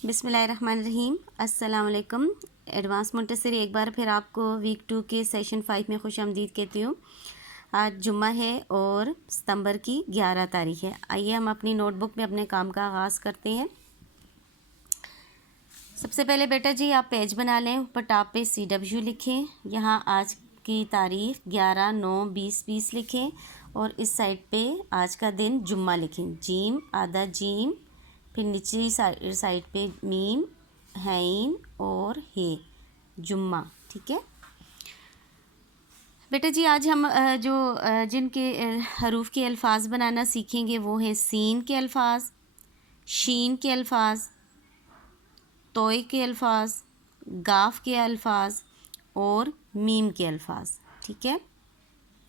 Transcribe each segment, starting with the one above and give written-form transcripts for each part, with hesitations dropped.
बिस्मिल्लाहिर्रहमानिर्रहीम। अस्सलाम वालेकुम। एडवांस मोंटेसरी एक बार फिर आपको वीक 2 के सेशन 5 में खुशामदीद कहती हूँ। आज जुम्मा है और सितंबर की 11 तारीख है। आइए हम अपनी नोटबुक में अपने काम का आगाज़ करते हैं। सबसे पहले बेटा जी आप पेज बना लें, ऊपर टॉप पे CW लिखें, यहाँ आज की तारीख 11/9/2020 लिखें और इस साइड पे आज का दिन जुम्मा लिखें, जीम आधा जीम, फिर निचली साइड पे मीम हैन और हे जुम्मा। ठीक है बेटा जी, आज हम जिनके हरूफ के अल्फाज बनाना सीखेंगे वो हैं सीन के अल्फाज, शीन के अल्फाज, तोय के अल्फाज, गाफ के अल्फाज और मीम के अल्फाज। ठीक है,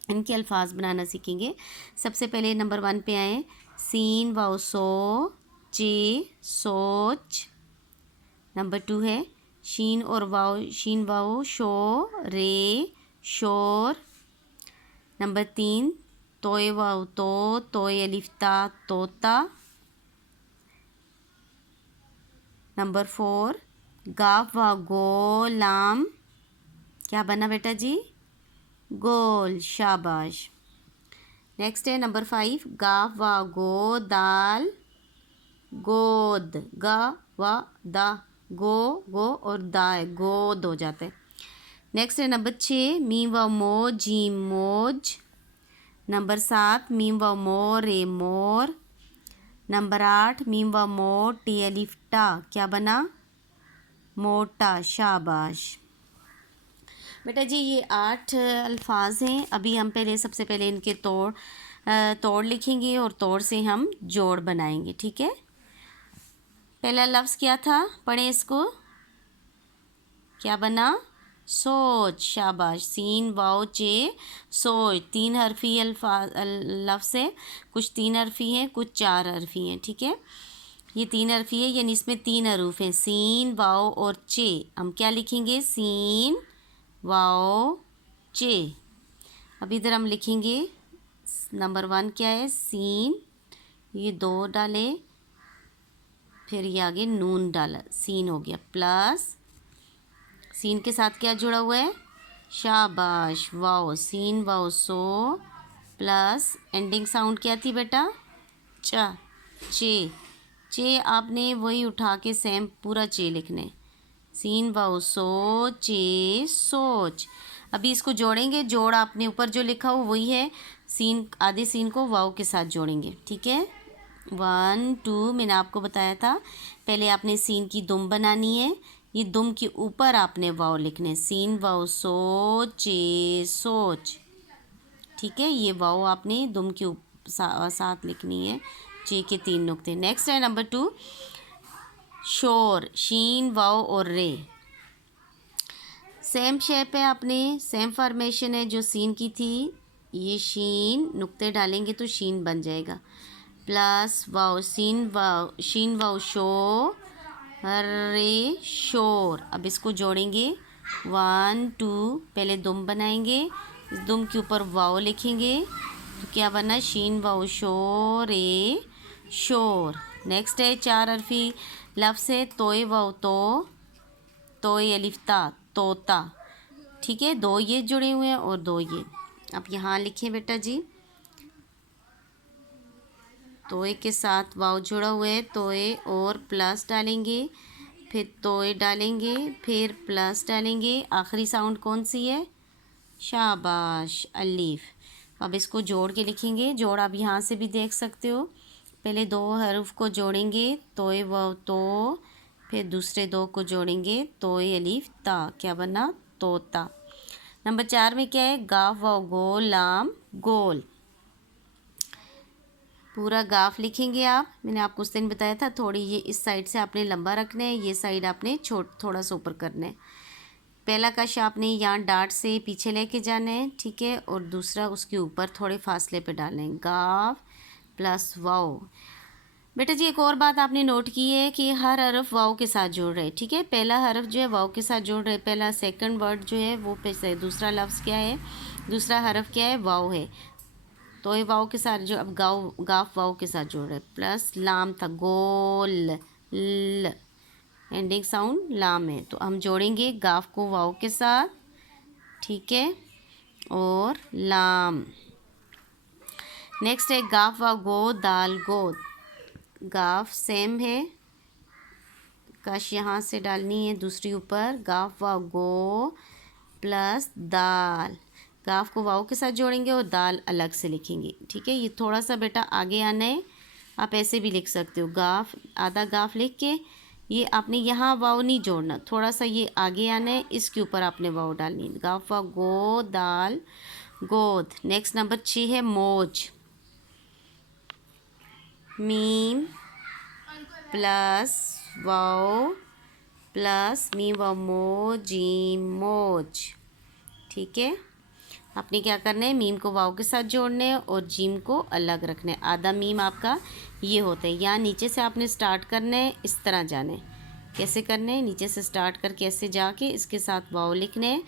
इनके अल्फाज बनाना सीखेंगे। सबसे पहले नंबर 1 पे आए, सीन वाओ सो चे सोच। नंबर 2 है शीन वाओ शो रे शोर। नंबर 3 तोय वाओ तोय अलिफ्ता तोता। नंबर 4 गाफ वा गो लाम, क्या बना बेटा जी? गोल, शाबाश। नेक्स्ट है नंबर 5 गाफ वा गो दाल गोद, गा वा दा गो और दा है गोद हो जाता है। नेक्स्ट है नंबर 6 मीम व मो जीम मोज। नंबर 7 मीम व मो रे मोर। नंबर 8 मीम व मो टी अलिफ टा, क्या बना? मोटा, शाबाश। बेटा जी ये 8 अल्फाज हैं। अभी हम सबसे पहले इनके तोड़ लिखेंगे और तोड़ से हम जोड़ बनाएंगे। ठीक है, पहला लफ्ज़ क्या था, पढ़ें इसको, क्या बना? सोच, शाबाश। सीन वाओ चे सोच, 3 हरफी लफ्ज़ है, कुछ 3 हरफी हैं कुछ 4 हरफी हैं। ठीक है, ये 3 हरफी है यानी इसमें 3 हरूफ हैं, सीन वाओ और चे। हम क्या लिखेंगे? सीन वाओ चे। अब इधर हम लिखेंगे नंबर 1 क्या है? सीन, ये 2 डाले, फिर ये आगे नून डाला, सीन हो गया, प्लस सीन के साथ क्या जुड़ा हुआ है? शाबाश, wow, seen wow so, plus ending sound क्या थी बेटा? चा, चे आपने वही उठा के सेम पूरा चे लिखने, सीन वाओ सो चे सोच। अभी इसको जोड़ेंगे, जोड़ आपने ऊपर जो लिखा हो वही है, सीन आधे सीन को वाओ के साथ जोड़ेंगे। ठीक है, 1 2 मैंने आपको बताया था, पहले आपने सीन की दुम बनानी है, ये दुम के ऊपर आपने वाओ लिखने, सीन वाओ सो चे सोच। ठीक है, ये वाओ आपने दुम के साथ लिखनी है, चे के 3 नुक्ते। नेक्स्ट है नंबर 2 शोर, शीन वाओ और रे, सेम शेप है, अपने सेम फॉर्मेशन है जो सीन की थी, ये शीन नुक्ते डालेंगे तो शीन बन जाएगा, प्लस वाओ शीन वाओ शो रे शोर। अब इसको जोड़ेंगे 1 2, पहले दुम बनाएंगे, इस दुम के ऊपर वाओ लिखेंगे तो क्या बना? शीन वाओ शो रे शोर। नेक्स्ट है 4 हरफी लफ्ज़ है, तोय वाओ तोय अलिफ्ता तोता। ठीक है, 2 ये जुड़े हुए हैं और 2 ये। अब यहाँ लिखें बेटा जी, तोय के साथ वाव जुड़ा हुआ है, तोय और प्लस डालेंगे, फिर तोय डालेंगे, फिर प्लस डालेंगे, आखिरी साउंड कौन सी है? शाबाश, अलीफ। अब इसको जोड़ के लिखेंगे, जोड़ आप यहाँ से भी देख सकते हो, पहले 2 हर्फ को जोड़ेंगे, तोय वाव फिर दूसरे 2 को जोड़ेंगे, तोय अलीफ ता, क्या बना? तोता। नंबर 4 में क्या है? गाफ वाव गो लाम गोल, पूरा गाफ लिखेंगे आप, मैंने आपको उस दिन बताया था, थोड़ी ये इस साइड से आपने लंबा रखना है, ये साइड आपने थोड़ा सा ऊपर करना है। पहला कश आपने यहाँ डार्ट से पीछे लेके जाना है, ठीक है, और दूसरा उसके ऊपर थोड़े फासले पे डालना है, गाफ प्लस वाओ। बेटा जी एक और बात आपने नोट की है कि हर हरफ वाओ के साथ जोड़ रहे हैं। ठीक है, पहला हरफ जो है वाओ के साथ जोड़ रहे हैं, पहला सेकंड वर्ड जो है वो पे, दूसरा लफ्ज़ क्या है, दूसरा हरफ क्या है? वाओ है, तो ये वाओ के साथ जो अब गाफ वाओ के साथ जोड़ रहे हैं, प्लस लाम था गोल ल, एंडिंग साउंड लाम है, तो हम जोड़ेंगे गाफ को वाव के साथ, ठीक है, और लाम। नेक्स्ट है गाफ व गो दाल गोद। गाफ सेम है, कश यहाँ से डालनी है दूसरी ऊपर, गाफ व गो प्लस दाल। गाफ को वाव के साथ जोड़ेंगे और दाल अलग से लिखेंगे, ठीक है। ये थोड़ा सा बेटा आगे आना है, आप ऐसे भी लिख सकते हो, गाफ आधा गाफ लिख के ये आपने यहाँ वाव नहीं जोड़ना, थोड़ा सा ये आगे आना है, इसके ऊपर आपने वाव डालनी है। गाफ व गो दाल गोद। नेक्स्ट नंबर 6 है मौज। मीम प्लस वाव प्लस मीम वाव मो जीम मौज, ठीक है। आपने क्या करना है, मीम को वाव के साथ जोड़ना है और जीम को अलग रखना है। आधा मीम आपका ये होता है, यहाँ नीचे से आपने स्टार्ट करना है, इस तरह जाना है। कैसे करना है, नीचे से स्टार्ट करके ऐसे जाके इसके साथ वाव लिखना है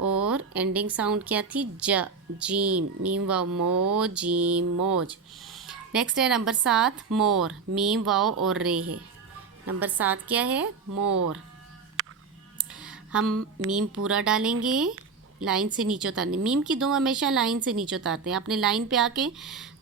और एंडिंग साउंड क्या थी, ज जीम, मीम वाव मो जीम मौज। नेक्स्ट है नंबर 7 मोर। मीम वाव और रे है। नंबर 7 क्या है, मोर। हम मीम पूरा डालेंगे, लाइन से नीचे उतारने। मीम की दो हमेशा लाइन से नीचे उतारते हैं, आपने लाइन पे आके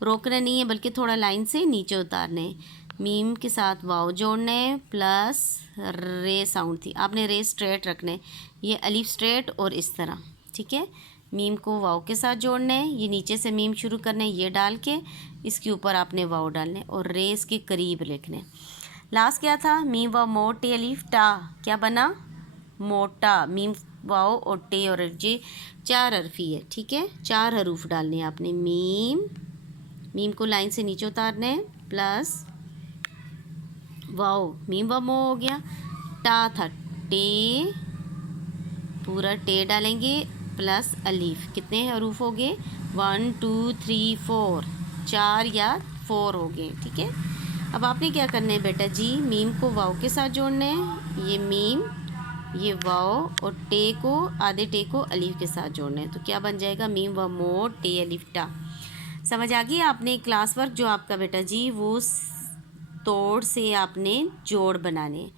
रोकना नहीं है, बल्कि थोड़ा लाइन से नीचे उतारने हैं। मीम के साथ वाव जोड़ने हैं प्लस रे साउंड थी, आपने रे स्ट्रेट रखने, ये अलीफ स्ट्रेट और इस तरह, ठीक है। मीम को वाव के साथ जोड़ने हैं, ये नीचे से मीम शुरू करने, ये डाल के इसके ऊपर आपने वाव डालने और रे इसके करीब लिखने। लास्ट क्या था, मीम वाव मो टे अलीफ टा, क्या बना, मोटा। मीम वाव और टे और जे 4 हरफी है, ठीक है, 4 हरूफ डालने हैं आपने। मीम को लाइन से नीचे उतारने हैं प्लस वाव, मीम वाव मो हो गया, टा था टे, पूरा टे डालेंगे प्लस अलीफ, कितने हरूफ हो गए, 1 2 3 4, 4 या 4 हो गए, ठीक है। अब आपने क्या करना है बेटा जी, मीम को वाव के साथ जोड़ना है, ये मीम ये वाव और टे को, आधे टे को अलीफ के साथ जोड़ना है, तो क्या बन जाएगा, मीम व मो टे अलीफ टा। समझ आ गई। आपने क्लास वर्क जो आपका बेटा जी वो तोड़ से आपने जोड़ बनाने।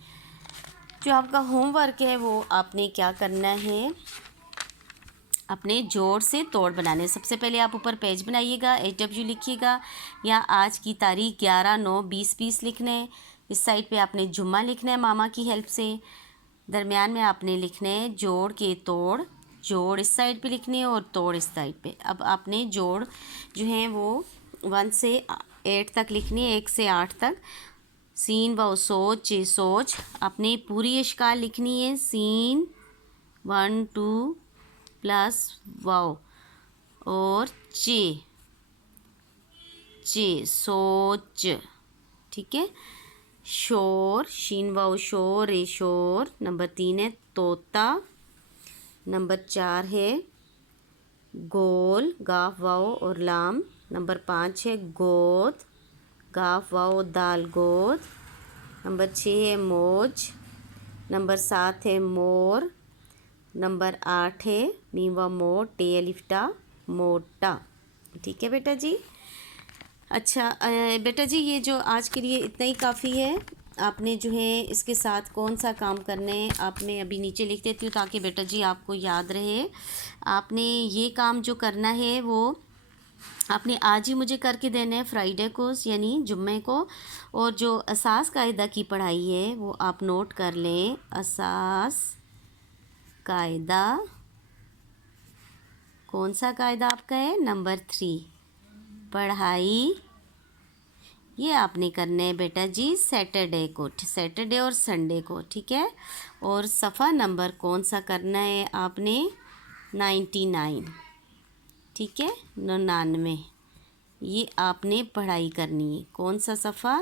जो आपका होमवर्क है वो आपने क्या करना है, अपने जोड़ से तोड़ बनाने। सबसे पहले आप ऊपर पेज बनाइएगा, HW लिखिएगा, या आज की तारीख 11/9/2020 लिखना है। इस साइड पे आपने जुम्मा लिखना है मामा की हेल्प से। दरमियान में आपने लिखना है जोड़ के तोड़, जोड़ इस साइड पे लिखने हैं और तोड़ इस साइड पे। अब आपने जोड़ जो हैं वो 1 से 8 तक लिखनी है, 1 से 8 तक। सीन व सोच चे सोच, आपने पूरी इश्काल लिखनी है, सीन 1 2 प्लस वाव और चे चे सोच, ठीक है। शोर, शीन वाव शोर ए शोर। नंबर 3 है तोता। नंबर 4 है गोल, गाफ वाव और लाम। नंबर 5 है गोद, गाफ वाव दाल गोद। नंबर 6 है मौज। नंबर 7 है मोर। नंबर 8 है मीम व मो टे अलिफ टा मोटा, ठीक है बेटा जी। अच्छा बेटा जी, ये जो आज के लिए इतना ही काफ़ी है। आपने जो है इसके साथ कौन सा काम करना है आपने अभी नीचे लिख देती हूँ, ताकि बेटा जी आपको याद रहे। आपने ये काम जो करना है वो आपने आज ही मुझे करके देना है, फ्राइडे को यानी जुम्मे को। और जो असास कायदा की पढ़ाई है वो आप नोट कर लें। असास कायदा, कौन सा कायदा आपका है, नंबर 3 पढ़ाई। ये आपने करना है बेटा जी सैटरडे को, सैटरडे और संडे को, ठीक है। और सफ़ा नंबर कौन सा करना है आपने, 99, ठीक है, 99। ये आपने पढ़ाई करनी है, कौन सा सफ़ा,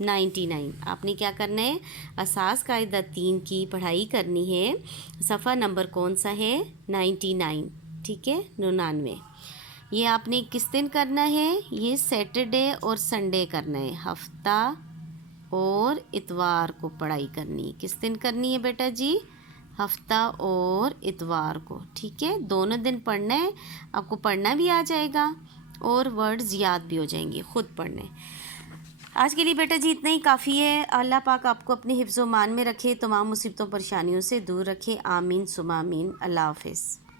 99। आपने क्या करना है, असास कायदा 3 की पढ़ाई करनी है। सफ़ा नंबर कौन सा है, 99, ठीक है, 99। ये आपने किस दिन करना है, ये सैटरडे और संडे करना है, हफ्ता और इतवार को पढ़ाई करनी है। किस दिन करनी है बेटा जी, हफ्ता और इतवार को, ठीक है। दोनों दिन पढ़ना है, आपको पढ़ना भी आ जाएगा और वर्ड्स याद भी हो जाएंगे, खुद पढ़ने। आज के लिए बेटा जी इतना ही काफ़ी है। अल्लाह पाक आपको अपने हिफ्ज़ व मान में रखे, तमाम मुसीबतों परेशानियों से दूर रखे। आमीन सुमा आमीन। अल्लाह हाफ़िज़।